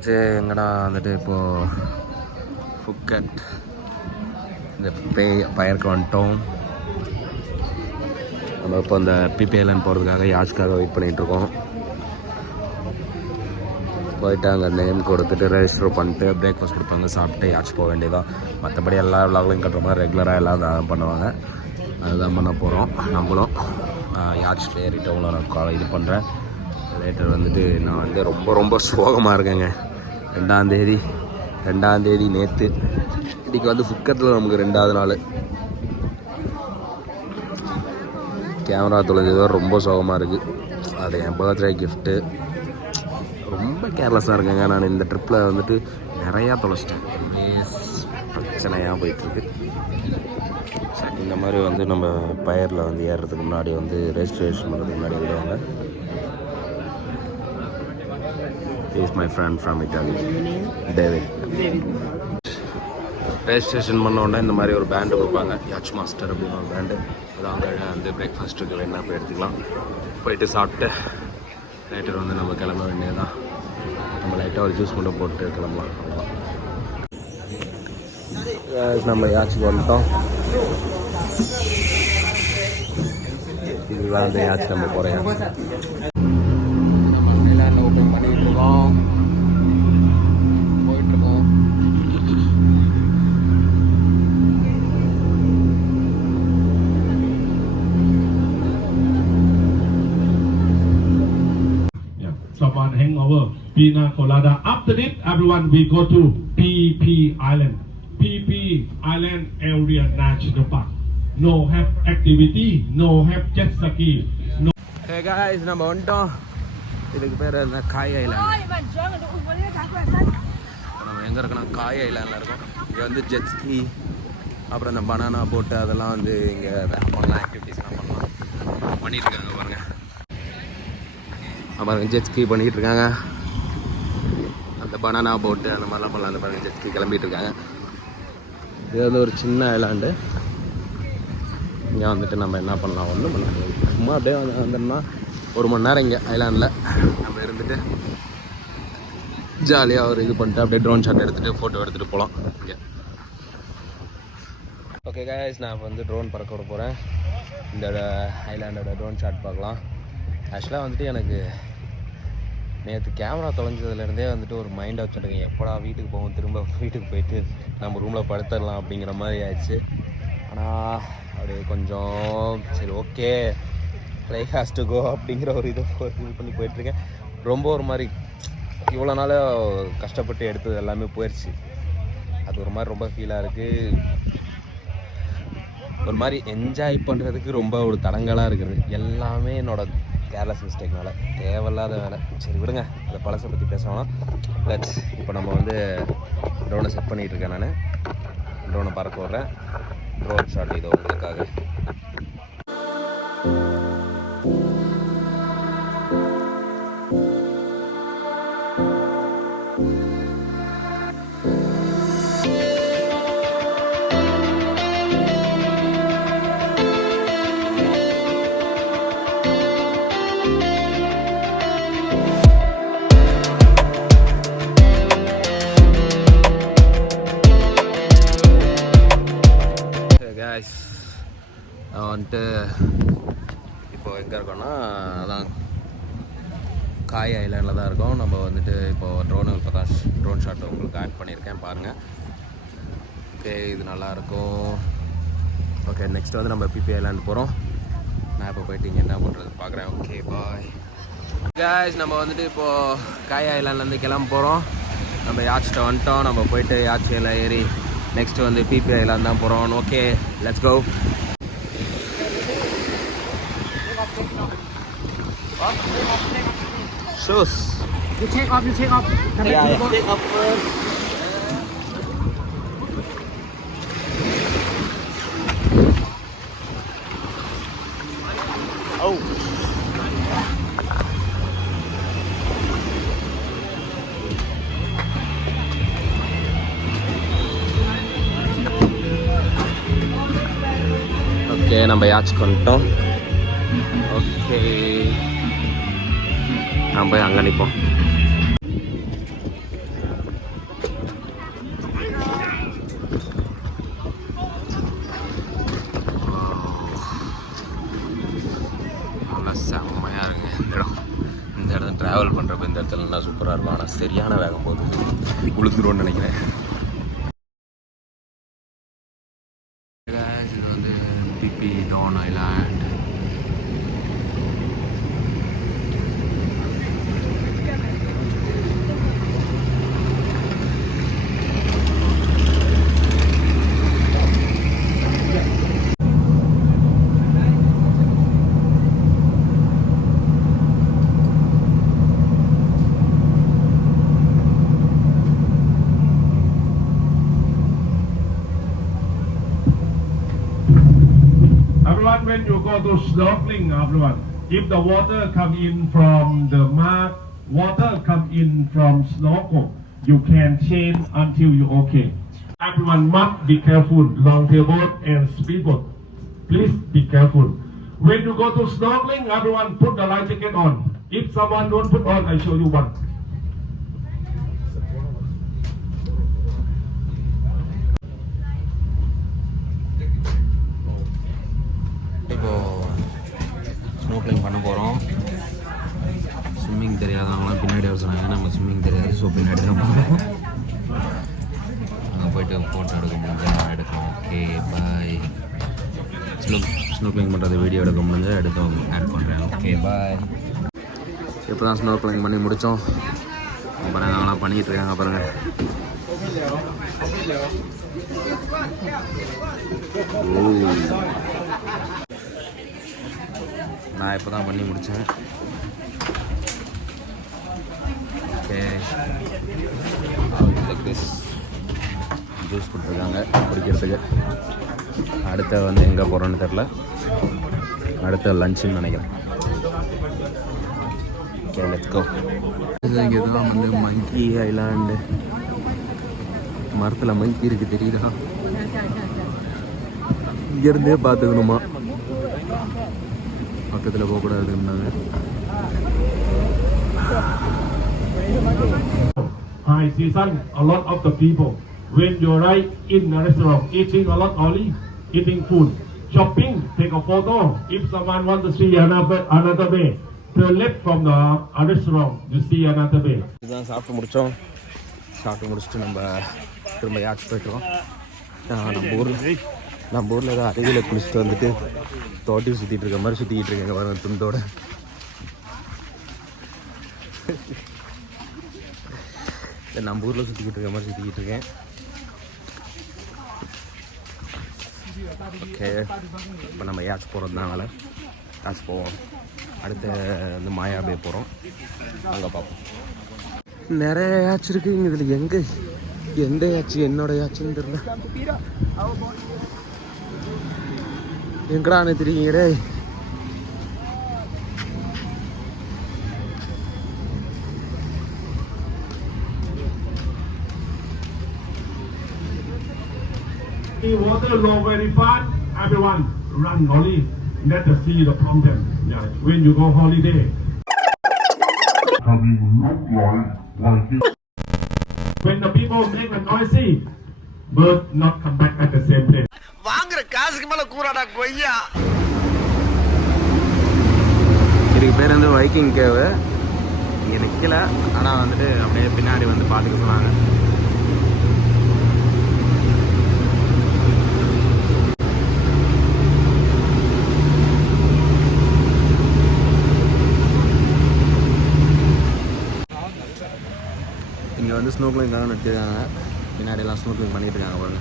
வந்தாச்சு. எங்கன்னா வந்துட்டு இப்போது ஃபுக்கெட் இந்த பயருக்கு வந்துட்டோம். நம்ம இப்போ இந்த பிபிஐலன் போகிறதுக்காக யாட்ச்காக வெயிட் பண்ணிகிட்ருக்கோம். போயிட்டு அங்கே நேம் கொடுத்துட்டு ரெஜிஸ்டர் பண்ணிட்டு பிரேக்ஃபாஸ்ட் கொடுப்பாங்க, சாப்பிட்டு யாட்ச் போக வேண்டியதான். மற்றபடி எல்லா விளாக்லையும் கட்டுற மாதிரி ரெகுலராக எல்லாம் தான் பண்ணுவாங்க. அதுதான் பண்ண போகிறோம். நம்மளும் யாட்ச்சில் ஏறிட்டு உங்களை நான் இது பண்ணுறேன். லேட்டர் வந்துட்டு நான் வந்து ரொம்ப ரொம்ப சோகமாக இருக்கேங்க. 2ஆம் தேதி நேற்று, இன்றைக்கி வந்து ஃபுக்கெட்டில் நமக்கு 2வது நாள். கேமரா தொலைஞ்சதோ ரொம்ப சோகமாக இருக்குது. அது என் பர்த்டே கிஃப்ட்டு. ரொம்ப கேர்லெஸ்ஸாக இருக்கேங்க. நான் இந்த ட்ரிப்பில் வந்துட்டு நிறையா தொலைச்சிட்டேன். பிரச்சனையாக போயிட்டுருக்கு. சரி, இந்த மாதிரி வந்து நம்ம பயரில் வந்து ஏறுறதுக்கு முன்னாடி வந்து ரெஜிஸ்ட்ரேஷன் பண்ணுறதுக்கு முன்னாடி விடுவாங்க. Is my friend from Italy, David. Registration பண்ண உடனே இந்த மாதிரி ஒரு பேண்டு கொடுப்பாங்க, யாட்ச் மாஸ்டர் அப்படின்னு ஒரு பேண்டு. அதான் அங்கே வந்து பிரேக்ஃபாஸ்ட்டுக்கு என்ன போய் எடுத்துக்கலாம். போயிட்டு சாப்பிட்டு லைட்டர் வந்து நம்ம கிளம்ப வேண்டியதுதான். நம்ம லைட்டாக ஒரு ஜூஸ் மட்டும் போட்டு கிளம்பலாம். நம்ம யாட்சுக்கு வந்துட்டோம். இதுதான் அந்த யாட்ச் நம்ம போகிறேன். நம்ம ஐலாண்டில் ஓப்பன் பண்ணிகிட்டு இருக்கோம், போயிட்டுருக்கோம். Someone hangover, Pina Colada. After this, everyone we go to PP Island. PP Island Area National Park. No have activity, no have jet ski. No. Hey guys, நம்ம வந்துட்டோம். இதுக்கு பேர் என்ன, காய் ஐலாண்ட். நம்ம எங்கே இருக்கோன்னா காய் ஐலாண்டில் இருக்கோம். இங்கே வந்து ஜெட் ஸ்கி, அப்புறம் இந்த பனானா போட்டு அதெல்லாம் வந்து இங்கே பண்ணலாம், ஆக்டிவிட்டீஸ்லாம் பண்ணலாம். பண்ணிட்டுருக்காங்க பாருங்கள். பாருங்கள், ஜெட் ஸ்கி பண்ணிகிட்டு இருக்காங்க. அந்த பனானா போட்டு அந்த மாதிரிலாம் பண்ணலாம். அந்த பாருங்கள், ஜெட் ஸ்கி கிளம்பிட்டு இருக்காங்க. இது வந்து ஒரு சின்ன ஐலாண்டு. இங்கே வந்துட்டு நம்ம என்ன பண்ணலாம், ஒன்றும் பண்ணலாம். சும்மா அப்படியே வந்தோம்னா 1 மணி நேரம் இங்கே ஐலாண்டில் நம்ம இருந்துட்டு ஜாலியாக ஒரு இது பண்ணிட்டு அப்படியே ட்ரோன் ஷாட் எடுத்துகிட்டு ஃபோட்டோ எடுத்துகிட்டு போகலாம் இங்கே. ஓகே காய்ஸ், நான் வந்து ட்ரோன் பறக்க விட போகிறேன். இந்த ஐலாண்டோட ட்ரோன் ஷாட் பார்க்கலாம். ஆக்சுவலாக வந்துட்டு எனக்கு நேற்று கேமரா தொலைஞ்சதுலேருந்தே வந்துட்டு ஒரு மைண்ட் வச்சுருக்கேன், எப்படா வீட்டுக்கு போவோம், திரும்ப வீட்டுக்கு போயிட்டு நம்ம ரூமில் படுத்துடலாம் அப்படிங்கிற மாதிரி ஆயிடுச்சு. ஆனால் அப்படியே கொஞ்சம் சரி okay, life has to go அப்படிங்கிற ஒரு இதை ஃபீல் பண்ணி போயிட்டுருக்கேன். ரொம்ப ஒரு மாதிரி இவ்வளோ நாளாக கஷ்டப்பட்டு எடுத்தது எல்லாமே போயிடுச்சு. அது ஒரு மாதிரி ரொம்ப ஃபீலாக இருக்குது. ஒரு மாதிரி என்ஜாய் பண்ணுறதுக்கு ரொம்ப ஒரு தடங்கலாக இருக்குது. எல்லாமே என்னோடய கேர்லெஸ் மிஸ்டேக்னால, தேவையில்லாத வேலை. சரி விடுங்க, அதை பழசை பற்றி பேசலாம். லெட்ஸ் இப்போ நம்ம வந்து ட்ரோனை செட் பண்ணிகிட்டு இருக்கேன். நான் ட்ரோனை பறக்க விட்றேன். ட்ரோன் ஷாட் இது உங்களுக்காக. வந்துட்டு இப்போ எங்கே இருக்கோன்னா, அதான் காய் ஐலாண்டில் தான் இருக்கோம். நம்ம வந்துட்டு இப்போது ட்ரோன் ஷாட் உங்களுக்கு ஆட் பண்ணியிருக்கேன் பாருங்கள். ஓகே, இது நல்லாயிருக்கும். ஓகே, நெக்ஸ்ட் வந்து நம்ம பிபி ஐலாண்ட் போகிறோம். நான் இப்போ போயிட்டு இங்கே என்ன பண்ணுறது பார்க்குறேன். Okay bye guys. நம்ம வந்துட்டு இப்போது காய் ஐலாண்ட்லேருந்து கிளம்ப போகிறோம். நம்ம யாட்சிட்ட வந்துட்டோம். நம்ம போயிட்டு யாட்சியில் ஏறி நெக்ஸ்ட்டு வந்து பிபி ஐலாண்ட் தான் போகிறோம். Okay, let's go. Shoes. You take off. Yeah. Take off first. Oh. Okay, நம்ம யாட்ச்க்கு வந்துட்டோம். ஓகே, நம்ம போய் அங்கே நிற்போம். சரியான வேகம் போகுது, உளுந்துருவோன்னு நினைக்கிறேன். இது வந்து Phi Phi Don island. Everyone, when you go to snorkeling, everyone, if the water come in from the mark, water come in from snorkel, you can change until you okay. Everyone must be careful, long tail boat and speedboat. Please be careful. When you go to snorkeling, everyone put the life jacket on. If someone don't put on, I show you one. Snorkelling பண்ண போகிறோம். Swimming தெரியாதவங்களாம் பின்னாடி வர சொன்னாங்க. நம்ம swimming தெரியாது, so பின்னாடி தான் போகிறோம். அங்கே போய்ட்டு ஃபோட்டோ எடுக்க முடிஞ்சால் எடுக்கலாம். Okay bye. ஸ்னோக்லிங் பண்ணுறது வீடியோ எடுக்க முடிஞ்சால் எடுத்து ஆட் பண்ணுறேன். Okay bye. இப்போ தான் ஸ்னோக்லிங் பண்ணி முடித்தோம். அப்புறம் அவங்களாம் பண்ணிகிட்டு இருக்காங்க பாருங்கள். நான் இப்போ தான் பண்ணி முடித்தேன். ஓகே, லைக் திஸ் ஜூஸ் கொடுத்துருக்காங்க குடிக்கிறதுக்கு. அடுத்த வந்து எங்கே போகிறோன்னு தெரில. அடுத்த லஞ்சுன்னு நினைக்கிறேன். Okay, let's go. இதுதான் வந்து மங்கி ஐலாண்டு. மரத்தில் மங்கி இருக்குது, தெரியுதா? இங்கேருந்தே பார்த்துக்கணுமா, பக்கத்தில் போகக்கூடாதுன்னாங்க. High season, a lot of the people when you arrive in the restaurant, eating a lot only, eating food, shopping, take a photo. If someone want to see another way, turn left from the restaurant, you see another way. இதுதான் சாப்பிட்டு முடித்தோம். சாப்பிட்டு முடிச்சுட்டு நம்ம திரும்ப யாச்சு போய்ட்டுருவோம். நம்ம ஊரில் ஏதோ அருவியில் குளிச்சுட்டு வந்துட்டு தோட்டி சுற்றிட்டு இருக்க மாதிரி சுற்றிக்கிட்டு இருக்கேங்க பாருங்க, துண்டோட. நம்ம ஊரில் சுற்றிக்கிட்டு இருக்க மாதிரி சுற்றிக்கிட்டு இருக்கேன். ஓகே, இப்போ நம்ம யாச்சு போகிறதுனால யாச்சு போவோம். அடுத்து வந்து மாயாபே போகிறோம், அங்கே பார்ப்போம். நிறைய யாச்சு இருக்குங்க இதில். எந்த யாச்சு என்னோட யாச்சுன்னு தெரியல. எங்கடா தெரியுங்கடே. The water low very fast. Everyone run only. Let the sea the problem. Yeah. When you go holiday. When the people make a noisy, bird not come back at the same place. வாங்குற காசுக்கு மேல கூறாடா கொய்யா. இதுக்கு பேர் வந்து Viking cave. இங்கே நிற்கல, ஆனால் வந்துட்டு அப்படியே பின்னாடி வந்து பார்த்துக்க சொன்னாங்க. இங்கே வந்து ஸ்னோக்லிங்காக நட்டுருக்காங்க. பின்னாடியெல்லாம் ஸ்னோக்லிங் பண்ணிகிட்டு இருக்காங்க பாருங்க.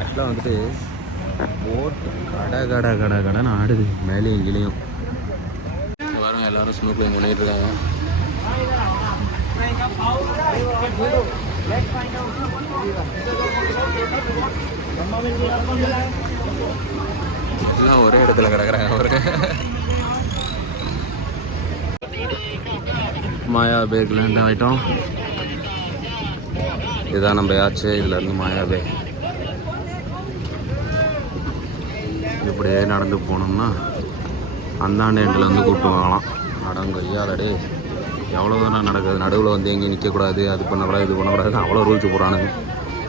ஆக்சுவலாக வந்துட்டு போட் கடைன்னு ஆடுது மேலேயும் கீழேயும். பாருங்க, எல்லோரும் ஸ்னோக்லிங் பண்ணிகிட்டு இருக்காங்க. எல்லாம் ஒரே இடத்துல கிடக்குறாங்க பாருங்க. மாயாபேக்கு லேண்ட் ஆகிட்டோம். இதுதான் நம்ம யாச்சு. இதுலேருந்து மாயாபே இப்படியே நடந்து போனோம்னா அந்தாண்ட எண்டில் வந்து கூப்பிட்டு வாங்கலாம். அடங்கொய்யாலடே எவ்வளோ தானே நடக்குது. நடுவில் வந்து எங்கேயும் நிற்கக்கூடாது, அது பண்ணக்கூடாது, இது பண்ணக்கூடாதுன்னு அவ்வளோ ரூல்ஸ் போடுறானுங்க.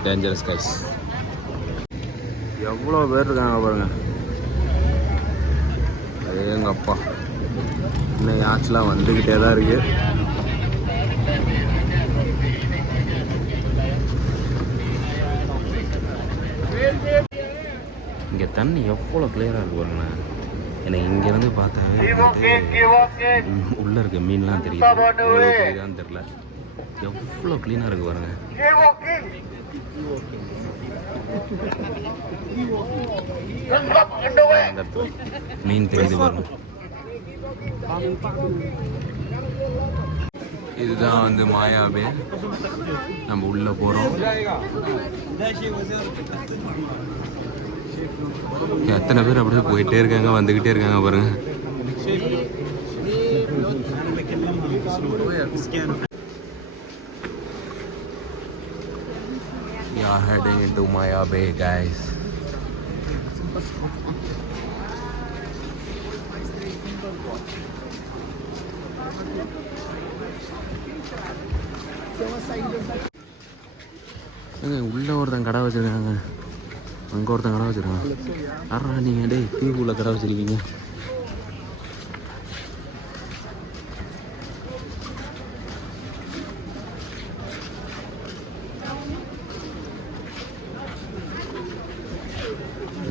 Dangerous guys. எவ்வளோ பேர் இருக்காங்க பாருங்க. அதே எங்கள் அப்பா இன்னும் யாச்செலாம் வந்துக்கிட்டே தான் இருக்குது. கண் எவ்வளோ கிளியராக இருக்கு பாருங்க. எனக்கு இங்கேருந்து பார்த்தாவே உள்ளே இருக்க மீன்லாம் தெரியுது. தெரியுதான்னு தெரில. எவ்வளோ க்ளீனாக இருக்கு பாருங்க. மீன் தெரியுது பாருங்க. இதுதான் வந்து மாயாவே. நம்ம உள்ளே போகிறோம். எத்தனை பேர் அப்படியே போயிட்டே இருக்காங்க, வந்துக்கிட்டே இருக்காங்க பாருங்க. We are heading into Maya Bay, guys. உள்ள ஒருத்தன் கடை வச்சிருக்காங்க, அங்கே ஒருத்தன் கடை வச்சிருக்காங்க. யாரா நீங்கள்? டே தீவுல கடை வச்சிருக்கீங்க.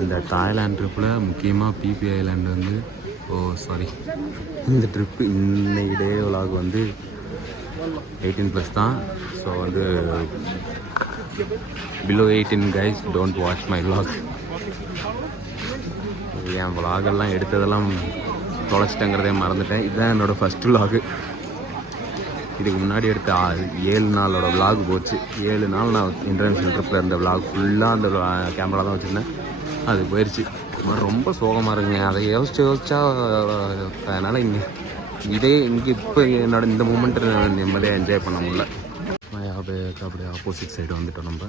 இந்த தாய்லாந்து ட்ரிப்பில் முக்கியமாக பிபி ஐலாண்டு வந்து இந்த ட்ரிப்பு இன்னைக்கு டே விலாக் வந்து 18+ தான். ஸோ வந்து below 18 guys don't watch my vlog. என் விலாகெல்லாம் எடுத்ததெல்லாம் தொலைச்சிட்டேங்கிறதே மறந்துட்டேன். இதுதான் என்னோடய ஃபஸ்ட்டு விலாகு. இதுக்கு முன்னாடி எடுத்த 7 நாளோட விலாக் போச்சு. 7 நாள் நான் இன்டர்நேஷ்னல் ட்ரிப்பில் இருந்த விலாக் ஃபுல்லாக அந்த கேமரா தான் வச்சுருந்தேன். அது போயிடுச்சு. ரொம்ப சோகமாக இருக்குங்க. அதை யோசிச்சா அதனால் இங்கே இப்போ என்னோட இந்த மூமெண்ட்டை நிம்மதியாக என்ஜாய் பண்ண முடியல. அப்படியே ஆப்போசிட் சைடு வந்துட்டோம் நம்ம.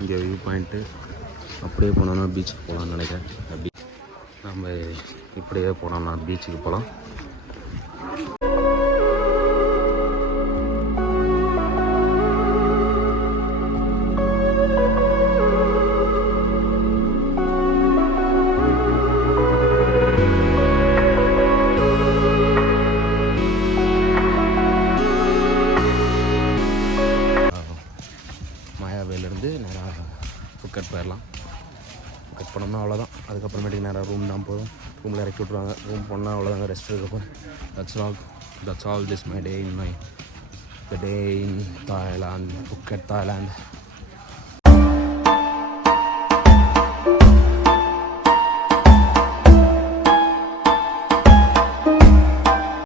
இங்கே வியூ பாயிண்ட்டு. அப்படியே போனோன்னா பீச்சுக்கு போகலான்னு நினைக்கிறேன். அப்படி நம்ம இப்படியே போனோம்னா பீச்சுக்கு போகலாம். மாயாவேலேருந்து நேராக புக்கெட் போயிடலாம். புக்கெட் போனோம்னா அவ்வளோதான். அதுக்கப்புறமேட்டுக்கு நேராக ரூம் தான் போதும். ரூமில் இறக்கி விட்ருவாங்க. ரூம் போனால் அவ்வளோதாங்க. ரெஸ்ட் இருக்கப்போ that's all this my day in the day in Thailand, Phuket, Thailand.